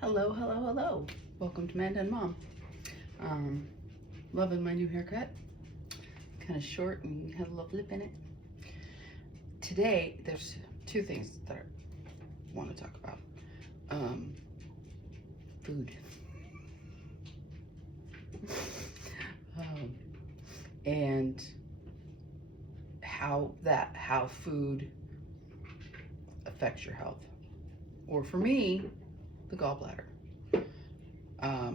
Hello, hello, hello. Welcome to Manda and Mom. Loving my new haircut. Kind of short and has a little lip in it. Today, there's two things that I want to talk about. Food. And how food affects your health. Or for me, the gallbladder. I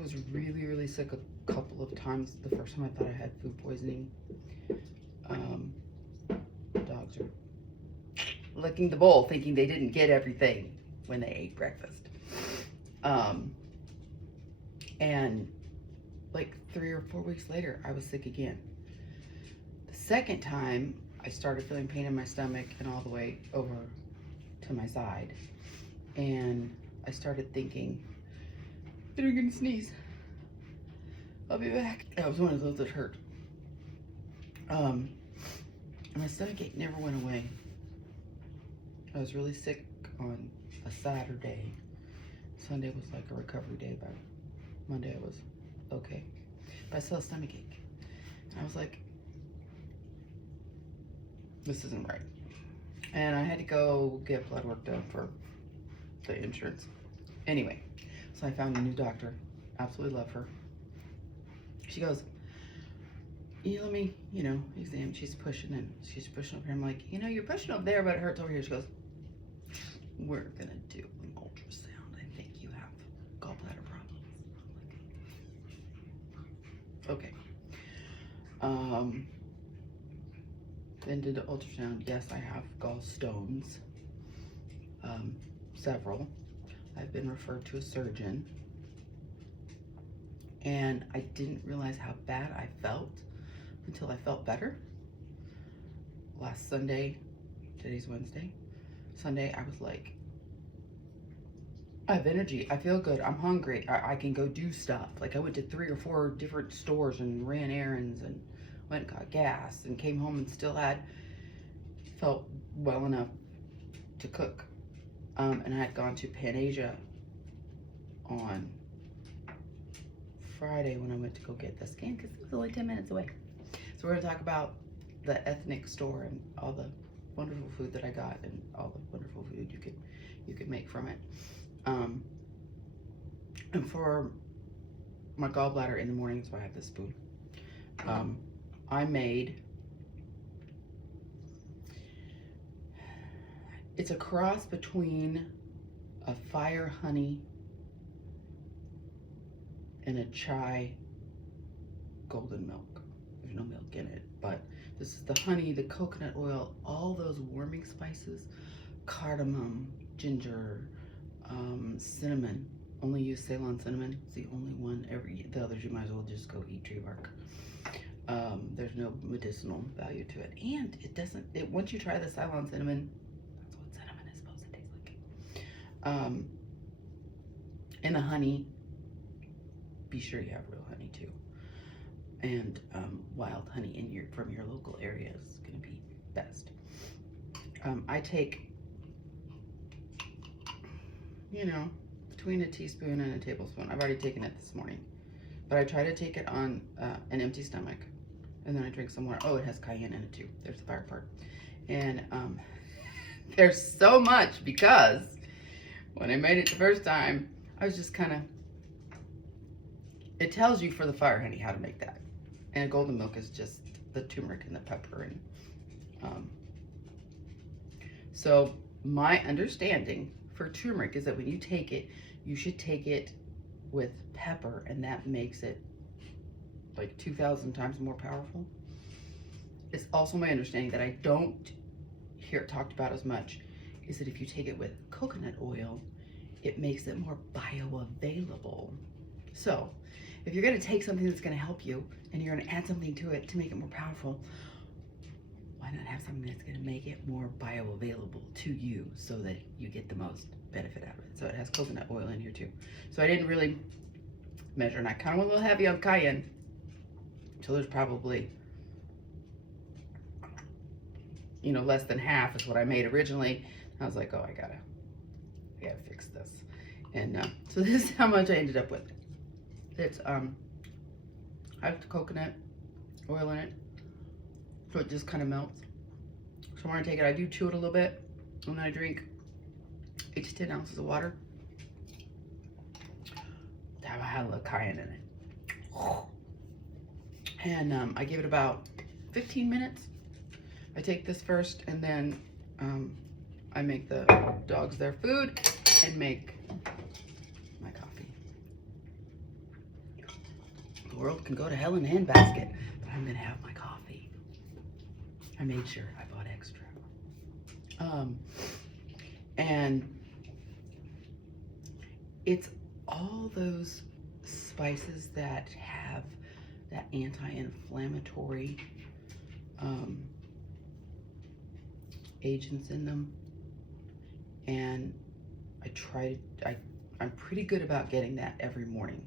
was really sick a couple of times. The first time I thought I had food poisoning. Dogs are licking the bowl, thinking they didn't get everything when they ate breakfast. And like 3 or 4 weeks later, I was sick again. The second time, I started feeling pain in my stomach and all the way over to my side. And I started thinking, I'm gonna sneeze. I'll be back. That was one of those that hurt. My stomach ache never went away. I was really sick on a Saturday. Sunday was like a recovery day. By Monday I was okay. But I still had stomach ache. And I was like, this isn't right. And I had to go get blood work done for the insurance. Anyway, so I found a new doctor. Absolutely love her. She goes, let me, examine. She's pushing over here. I'm like, you're pushing over there, but it hurts over here. She goes, we're gonna do an ultrasound. I think you have gallbladder problems. Okay. Then did the ultrasound. Yes, I have gallstones. Several. I've been referred to a surgeon. And I didn't realize how bad I felt until I felt better. Last Sunday, today's Wednesday, Sunday, I was like, I have energy, I feel good, I'm hungry, I can go do stuff. Like I went to 3 or 4 different stores and ran errands and went and got gas and came home and still felt well enough to cook. And I had gone to Panasia on Friday when I went to go get the scan because it was only 10 minutes away. So we're gonna talk about the ethnic store and all the wonderful food that I got and all the wonderful food you could make from it. And for my gallbladder in the morning, so I have this spoon. I made, it's a cross between a fire honey and a chai golden milk. There's no milk in it, but this is the honey, the coconut oil, all those warming spices, cardamom, ginger, cinnamon. Only use Ceylon cinnamon. It's the only one. The others you might as well just go eat tree bark. There's no medicinal value to it, and it doesn't. Once you try the Ceylon cinnamon, that's what cinnamon is supposed to taste like. And the honey. Be sure you have real honey too, and wild honey from your local area is going to be best. I take, between a teaspoon and a tablespoon. I've already taken it this morning, but I try to take it on an empty stomach, and then I drink some water. Oh, it has cayenne in it too. There's the fire part, and there's so much because when I made it the first time, I was just kind of. It tells you for the fire honey how to make that. And golden milk is just the turmeric and the pepper. And so my understanding for turmeric is that when you take it, you should take it with pepper, and that makes it like 2,000 times more powerful. It's also my understanding that I don't hear it talked about as much is that if you take it with coconut oil, it makes it more bioavailable. So if you're going to take something that's going to help you and you're going to add something to it to make it more powerful, why not have something that's going to make it more bioavailable to you so that you get the most benefit out of it? So it has coconut oil in here too. So I didn't really measure, and I kind of went a little heavy on cayenne. So there's probably, less than half is what I made originally. I was like, oh, I gotta gotta fix this. And so this is how much I ended up with. It's I have the coconut oil in it, so it just kind of melts. So when I take it, I do chew it a little bit, and then I drink 8 to 10 ounces of water. That had a little cayenne in it. And I give it about 15 minutes. I take this first, and then I make the dogs their food and make my coffee. The world can go to hell in a handbasket, but I'm gonna have my coffee. I made sure I bought extra. And it's all those spices that have that anti-inflammatory agents in them. And I'm pretty good about getting that every morning.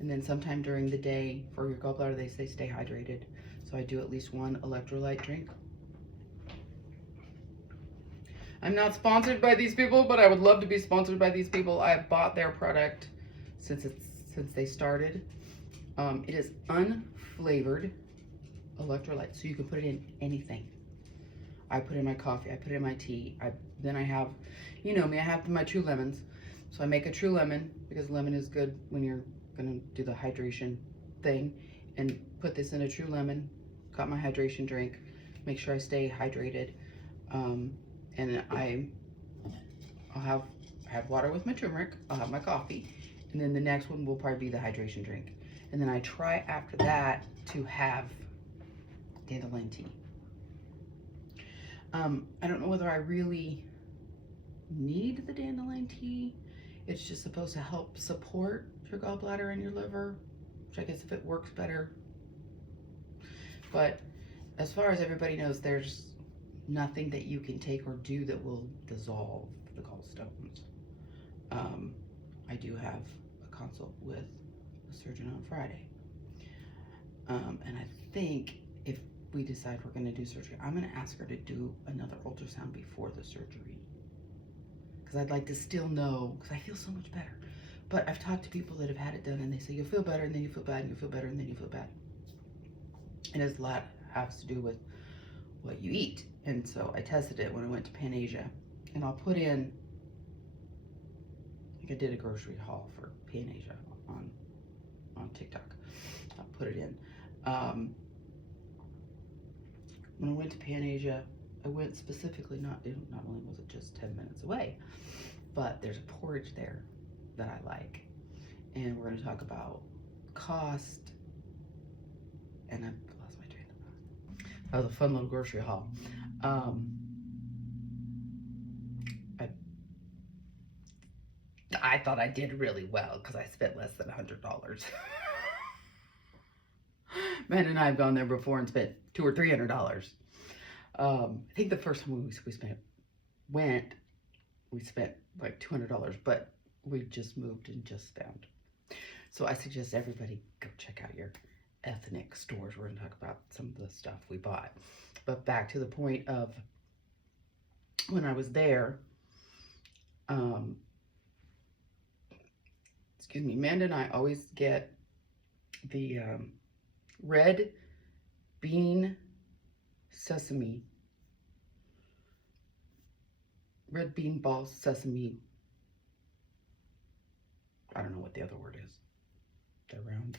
And then sometime during the day for your gallbladder, they say stay hydrated. So I do at least one electrolyte drink. I'm not sponsored by these people, but I would love to be sponsored by these people. I have bought their product since they started. It is unflavored electrolyte, so you can put it in anything. I put it in my coffee, I put it in my tea. Then I have, you know me, I have my True Lemons. So I make a True Lemon because lemon is good when you're gonna do the hydration thing. And put this in a True Lemon, got my hydration drink, make sure I stay hydrated. And I'll have water with my turmeric, I'll have my coffee, and then the next one will probably be the hydration drink. And then I try after that to have dandelion tea. I don't know whether I really need the dandelion tea. It's just supposed to help support your gallbladder and your liver, which I guess if it works better. But as far as everybody knows, there's nothing that you can take or do that will dissolve the gallstones. I do have a consult with a surgeon on Friday. And I think if we decide we're gonna do surgery, I'm gonna ask her to do another ultrasound before the surgery. Because I'd like to still know, because I feel so much better. But I've talked to people that have had it done and they say, you'll feel better and then you feel bad and you feel better and then you feel bad. And it's a lot has to do with what you eat. And so I tested it when I went to Panasia, and I'll put in, I think I did a grocery haul for Panasia on TikTok. I'll put it in. When I went to Panasia, I went specifically, not only was it just 10 minutes away, but there's a porridge there that I like. And we're gonna talk about cost, and I've lost my train of thought. That was a fun little grocery haul. I thought I did really well because I spent less than $100. Manda and I have gone there before and spent $200 or $300. I think the first time we spent like $200, but we just moved and just found. So I suggest everybody go check out your ethnic stores. We're gonna talk about some of the stuff we bought. But back to the point of when I was there, excuse me, Manda and I always get the red bean ball sesame. I don't know what the other word is. They're round.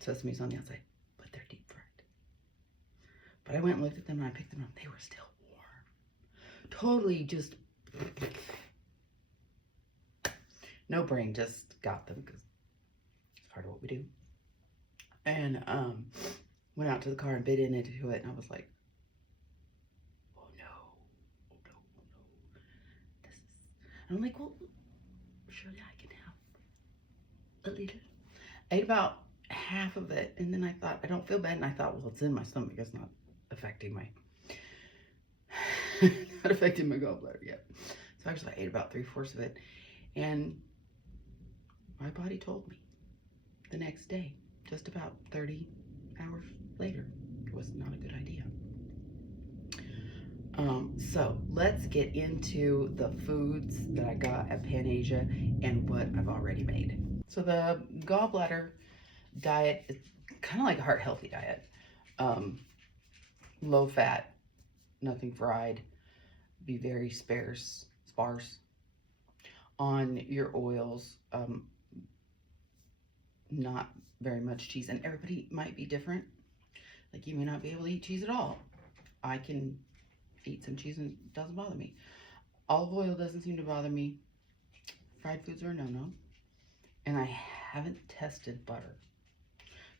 Sesame's on the outside, but they're deep fried. But I went and looked at them and I picked them up. They were still warm. Totally just no brain, just got them because it's part of what we do. And went out to the car and bit into it, and I was like, oh no. This is, and I'm like, well, surely I can have a little. I ate about half of it, and then I thought, I don't feel bad, and I thought, well, it's in my stomach, it's not affecting my gallbladder yet. So actually I ate about 3/4 of it, and my body told me the next day, just about 30 hours later, it was not a good idea. So let's get into the foods that I got at Panasia and what I've already made. So the gallbladder diet is kind of like a heart healthy diet. Low fat, nothing fried, be very sparse on your oils, not very much cheese. And everybody might be different. Like, you may not be able to eat cheese at all. I can eat some cheese and it doesn't bother me. Olive oil doesn't seem to bother me. Fried foods are a no-no. And I haven't tested butter.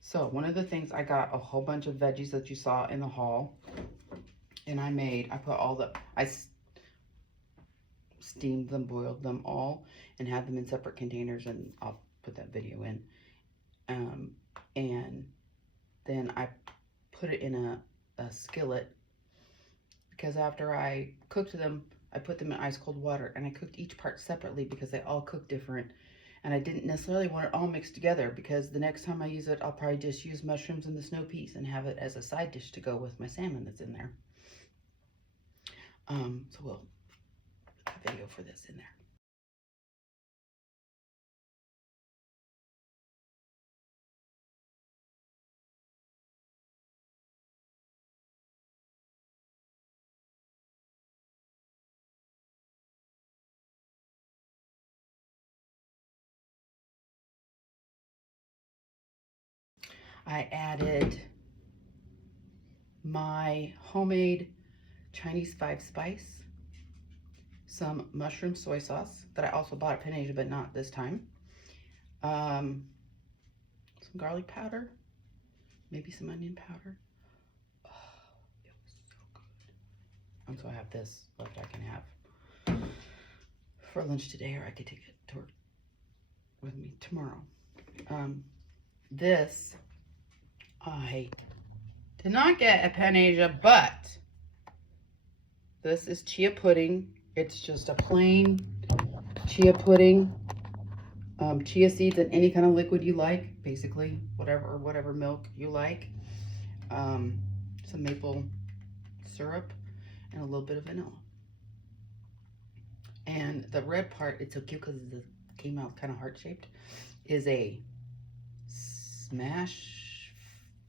So one of the things, I got a whole bunch of veggies that you saw in the haul. And I put all the, I steamed them, boiled them all, and had them in separate containers, and I'll put that video in. And then I put it in a skillet, because after I cooked them, I put them in ice cold water, and I cooked each part separately because they all cook different. And I didn't necessarily want it all mixed together, because the next time I use it, I'll probably just use mushrooms and the snow peas and have it as a side dish to go with my salmon that's in there. So we'll put a video for this in there. I added my homemade Chinese 5-spice, some mushroom soy sauce that I also bought at Panasia, but not this time, some garlic powder, maybe some onion powder. Oh, it was so good. And so I have this left I can have for lunch today, or I could take it to work with me tomorrow. This I did not get at Panasia, but this is chia pudding. It's just a plain chia pudding. Chia seeds and any kind of liquid you like, basically, whatever milk you like. Some maple syrup and a little bit of vanilla. And the red part, it's so cute because it came out kind of heart-shaped, is a Smash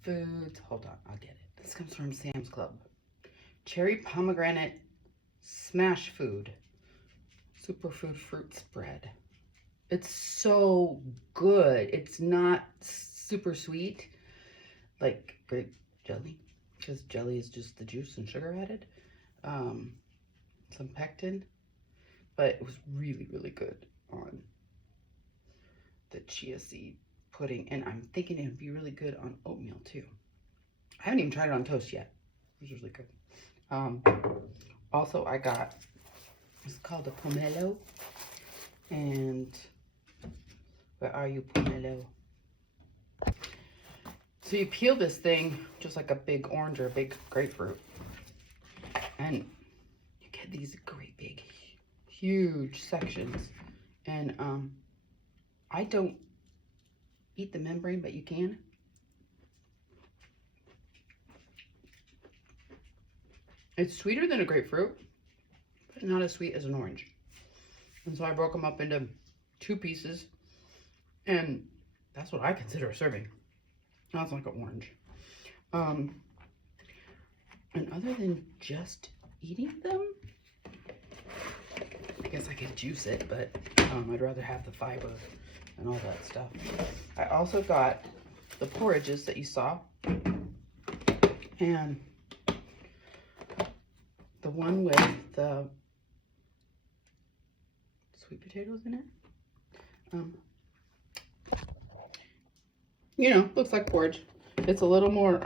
Foods. Hold on, I'll get it. This comes from Sam's Club. Cherry pomegranate smash food. Superfood fruit spread. It's so good. It's not super sweet like grape jelly, because jelly is just the juice and sugar added. Some pectin, but it was really, really good on the chia seed pudding, and I'm thinking it would be really good on oatmeal too. I haven't even tried it on toast yet. It was really good. Also, I got, it's called a pomelo, and where are you, pomelo? So you peel this thing just like a big orange or a big grapefruit, and you get these great big, huge sections. And I don't eat the membrane, but you can. It's sweeter than a grapefruit, but not as sweet as an orange. And so I broke them up into 2 pieces, and that's what I consider a serving. That's like an orange. And other than just eating them, I guess I could juice it, but I'd rather have the fiber and all that stuff. I also got the porridges that you saw, and the one with the sweet potatoes in it. You know, looks like porridge. It's a little more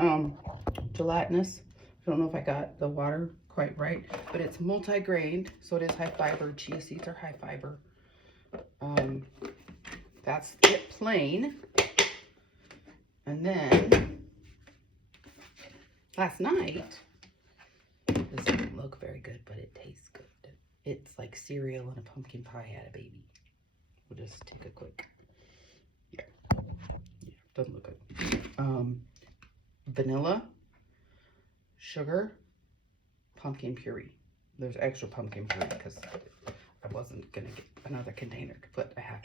gelatinous. I don't know if I got the water quite right, but it's multi-grained, so it is high fiber. Chia seeds are high fiber. That's it plain. And then last night, this didn't look very good, but it tastes good. It's like cereal and a pumpkin pie had a baby. We'll just take a quick, yeah, doesn't look good. Vanilla, sugar, pumpkin puree. There's extra pumpkin puree because I wasn't gonna get another container to put a half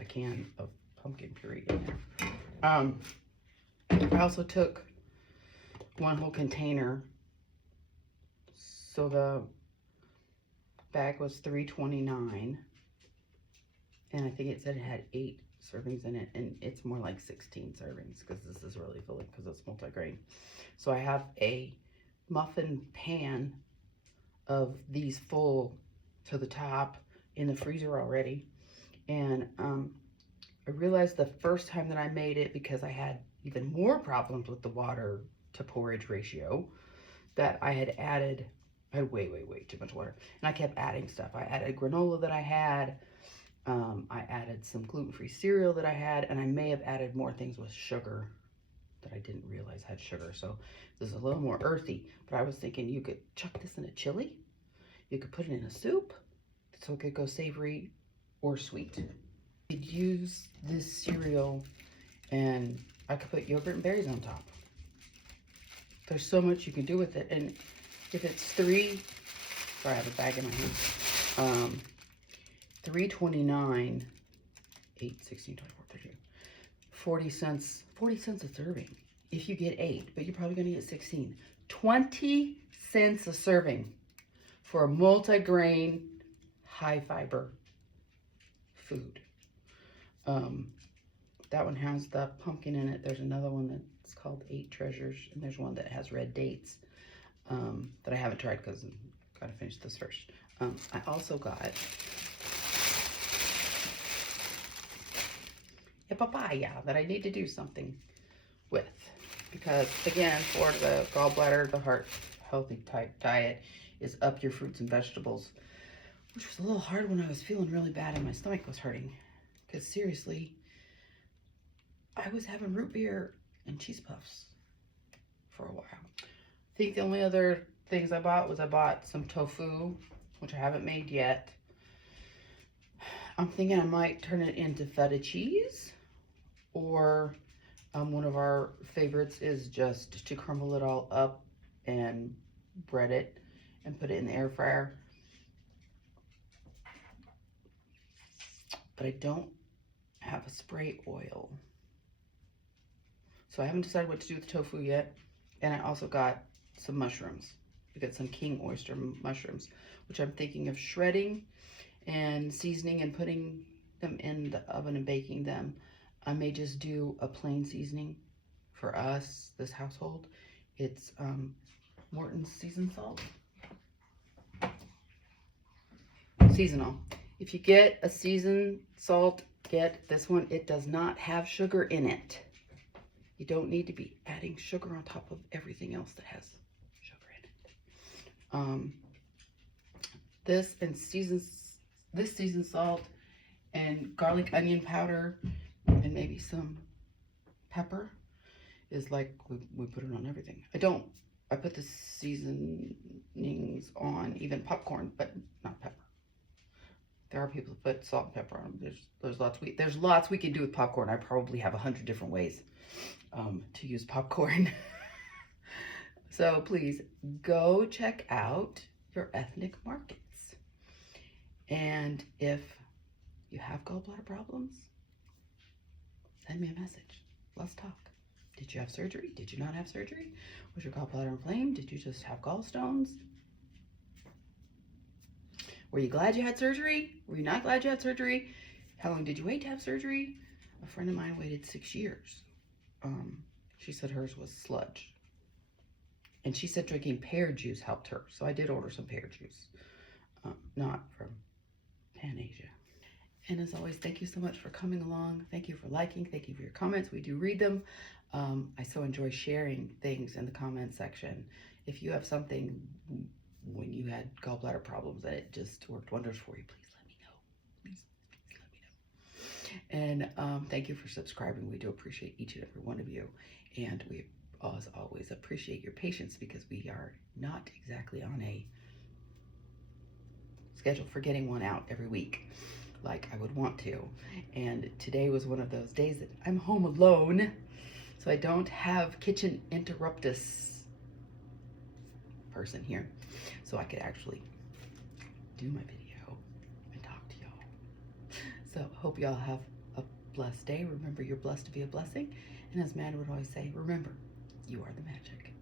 a can of pumpkin puree in there. I also took one whole container. So the bag was $3.29, and I think it said it had 8 servings in it, and it's more like 16 servings because this is really filling because it's multigrain. So I have a muffin pan of these full to the top in the freezer already, and I realized the first time that I made it, because I had even more problems with the water to porridge ratio, that I had way too much water, and I kept adding stuff. I added granola that I had, I added some gluten-free cereal that I had, and I may have added more things with sugar that I didn't realize had sugar. So this is a little more earthy, but I was thinking you could chuck this in a chili, you could put it in a soup, so it could go savory or sweet. You could use this cereal, and I could put yogurt and berries on top. There's so much you can do with it, and if it's sorry, I have a bag in my hand. $3.29, 8, 16, 24, 32, 40 cents, 40 cents a serving. If you get 8, but you're probably gonna get 16. 20 cents a serving for a multi-grain, high fiber food. That one has the pumpkin in it. There's another one that's called 8 Treasures, and there's one that has red dates that I haven't tried because I'm gotta finish this first. I also got a papaya that I need to do something with, because again, for the gallbladder, the heart healthy type diet is up your fruits and vegetables, which was a little hard when I was feeling really bad and my stomach was hurting, because seriously, I was having root beer and cheese puffs for a while. I think the only other things I bought some tofu, which I haven't made yet. I'm thinking I might turn it into feta cheese, or one of our favorites is just to crumble it all up and bread it and put it in the air fryer. But I don't have a spray oil, so I haven't decided what to do with the tofu yet. And I also got some mushrooms. I got some king oyster mushrooms, which I'm thinking of shredding and seasoning and putting them in the oven and baking them. I may just do a plain seasoning for us, this household. It's Morton's seasoned salt. Seasonal. If you get a seasoned salt, get this one. It does not have sugar in it. You don't need to be adding sugar on top of everything else that has sugar in it. This seasoned salt and garlic onion powder and maybe some pepper is like we put it on everything. I put the seasonings on even popcorn, but not pepper. There are people who put salt and pepper on them. There's lots we can do with popcorn. I probably have 100 different ways to use popcorn. So please go check out your ethnic markets. And if you have gallbladder problems, send me a message. Let's talk. Did you have surgery? Did you not have surgery? Was your gallbladder inflamed? Did you just have gallstones? Were you glad you had surgery? Were you not glad you had surgery? How long did you wait to have surgery? A friend of mine waited 6 years. She said hers was sludge. And she said drinking pear juice helped her. So I did order some pear juice. Not from Panasia. And as always, thank you so much for coming along. Thank you for liking. Thank you for your comments. We do read them. I so enjoy sharing things in the comment section. If you have something when you had gallbladder problems that it just worked wonders for you, please let me know. Please let me know. And thank you for subscribing. We do appreciate each and every one of you. And we, as always, appreciate your patience, because we are not exactly on a schedule for getting one out every week like I would want to. And today was one of those days that I'm home alone, so I don't have kitchen interruptus person here so I could actually do my video and talk to y'all. So hope y'all have a blessed day. Remember, you're blessed to be a blessing. And as Manda would always say, remember, you are the magic.